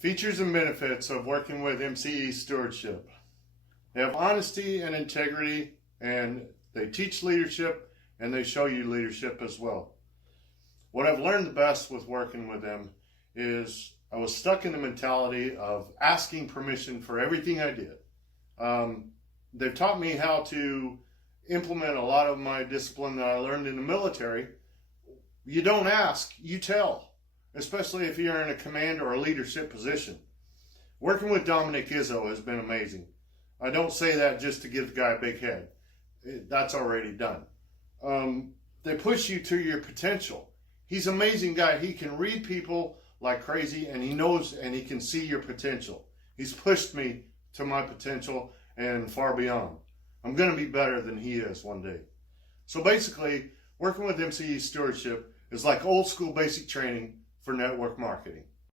Features and benefits of working with MCE Stewardship. They have honesty and integrity, and they teach leadership, and they show you leadership as well. What I've learned the best with working with them is I was stuck in the mentality of asking permission for everything I did. They've taught me how to implement a lot of my discipline that I learned in the military. You don't ask, you tell. Especially if you're in a command or a leadership position. Working with Dominic Izzo has been amazing. I don't say that just to give the guy a big head. That's already done. They push you to your potential. He's an amazing guy. He can read people like crazy, and he knows and he can see your potential. He's pushed me to my potential and far beyond. I'm going to be better than he is one day. So basically, working with MCE Stewardship is like old school basic training for network marketing.